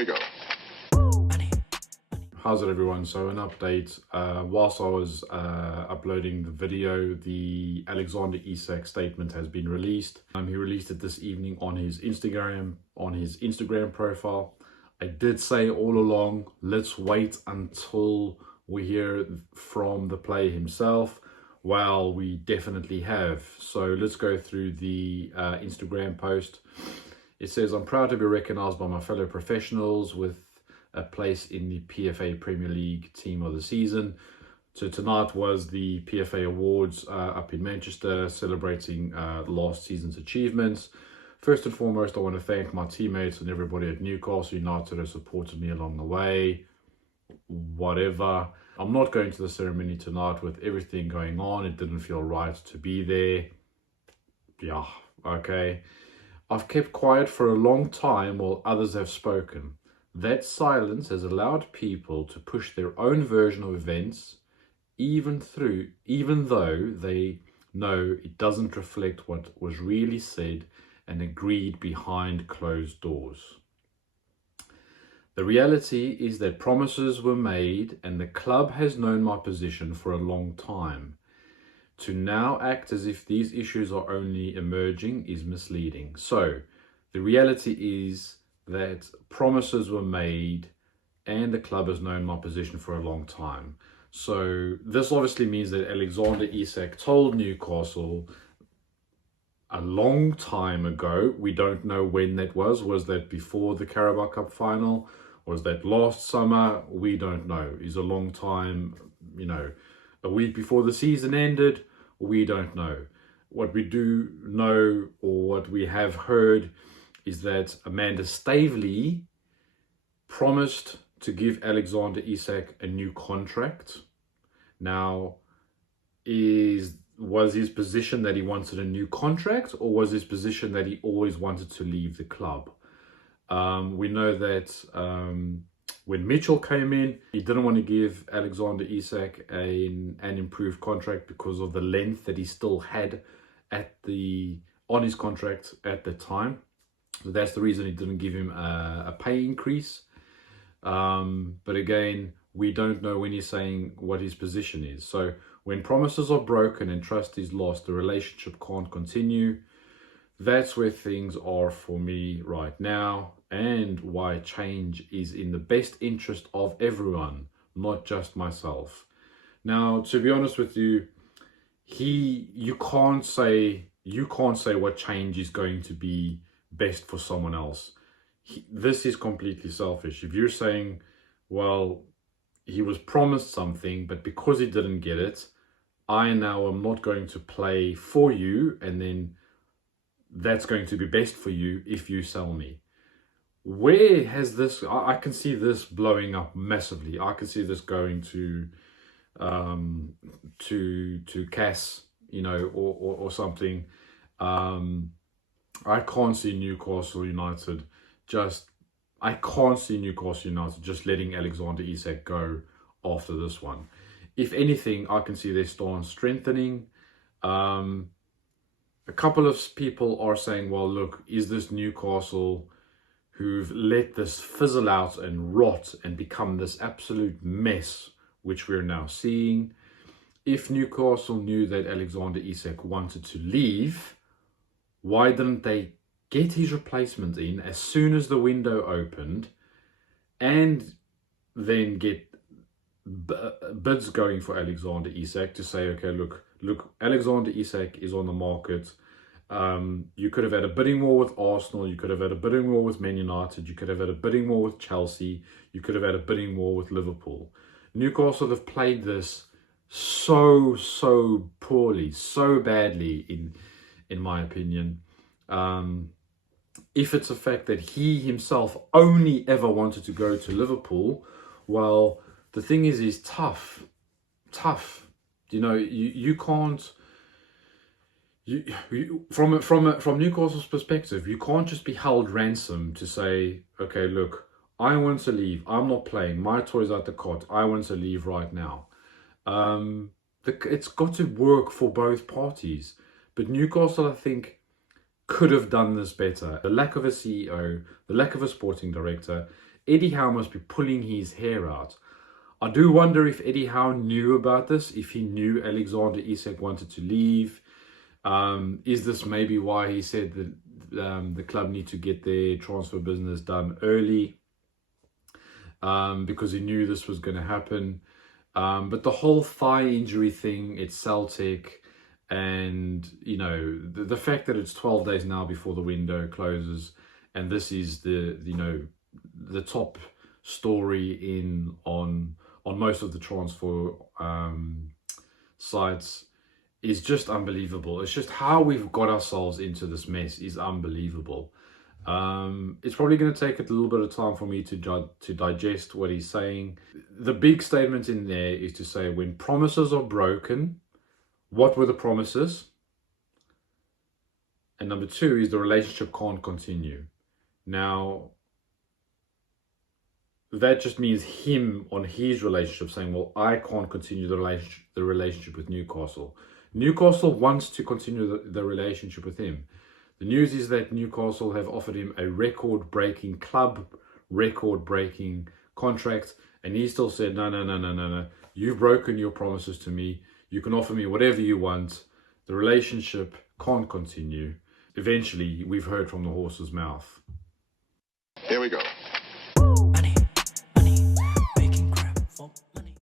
we go. How's it, everyone? So an update, whilst I was uploading the video, the Alexander Isak statement has been released. He released it this evening on his Instagram profile. I did say all along, let's wait until we hear from the player himself. Well, we definitely have. So let's go through the Instagram post. It says, "I'm proud to be recognised by my fellow professionals with a place in the PFA Premier League Team of the Season." So tonight was the PFA Awards up in Manchester, celebrating last season's achievements. First and foremost, I want to thank my teammates and everybody at Newcastle United who supported me along the way. Whatever. I'm not going to the ceremony tonight with everything going on. It didn't feel right to be there. Yeah, okay. I've kept quiet for a long time while others have spoken. That silence has allowed people to push their own version of events, even though they know it doesn't reflect what was really said and agreed behind closed doors. The reality is that promises were made and the club has known my position for a long time. To now act as if these issues are only emerging is misleading. So the reality is that promises were made and the club has known my position for a long time. So this obviously means that Alexander Isak told Newcastle a long time ago. We don't know when that was. Was that before the Carabao Cup final? Was that last summer? We don't know. It's a long time, a week before the season ended. We don't know. What we do know, or what we have heard, is that Amanda Staveley promised to give Alexander Isak a new contract. Now, was his position that he wanted a new contract, or was his position that he always wanted to leave the club? We know that when Mitchell came in, he didn't want to give Alexander Isak an improved contract because of the length that he still had on his contract at the time. So that's the reason he didn't give him a pay increase. But again, we don't know when he's saying what his position is. So when promises are broken and trust is lost, the relationship can't continue. That's where things are for me right now, and why change is in the best interest of everyone, not just myself. Now, to be honest with you, you can't say what change is going to be best for someone else. This is completely selfish. If you're saying, well, he was promised something, but because he didn't get it, I now am not going to play for you, and then that's going to be best for you if you sell me. Where has this, I can see this blowing up massively. I can see this going to Cass, or something. I can't see Newcastle United just letting Alexander Isak go after this one. If anything, I can see their stance strengthening. A couple of people are saying, well, look, is this Newcastle who've let this fizzle out and rot and become this absolute mess, which we're now seeing? If Newcastle knew that Alexander Isak wanted to leave, why didn't they get his replacement in as soon as the window opened, and then get bids going for Alexander Isak to say, okay, look, Alexander Isak is on the market. You could have had a bidding war with Arsenal. You could have had a bidding war with Man United. You could have had a bidding war with Chelsea. You could have had a bidding war with Liverpool. Newcastle have played this so poorly, so badly, in my opinion. If it's a fact that he himself only ever wanted to go to Liverpool, well, the thing is tough. You can't. From Newcastle's perspective, you can't just be held ransom to say, okay, look, I want to leave. I'm not playing. My toy's at the cot. I want to leave right now. It's got to work for both parties. But Newcastle, I think, could have done this better. The lack of a CEO, the lack of a sporting director. Eddie Howe must be pulling his hair out. I do wonder if Eddie Howe knew about this, if he knew Alexander Isak wanted to leave. Is this maybe why he said that the club need to get their transfer business done early? Because he knew this was going to happen. But the whole thigh injury thing, it's Celtic, and you know the fact that it's 12 days now before the window closes, and this is the top story on most of the transfer sites, is just unbelievable. It's just how we've got ourselves into this mess is unbelievable. It's probably going to take a little bit of time for me to digest what he's saying. The big statement in there is to say, when promises are broken, what were the promises? And number two is the relationship can't continue. Now, that just means him on his relationship saying, well, I can't continue the relationship with Newcastle. Newcastle wants to continue the relationship with him. The news is that Newcastle have offered him a record-breaking contract, and he still said, no. You've broken your promises to me. You can offer me whatever you want. The relationship can't continue. Eventually, we've heard from the horse's mouth.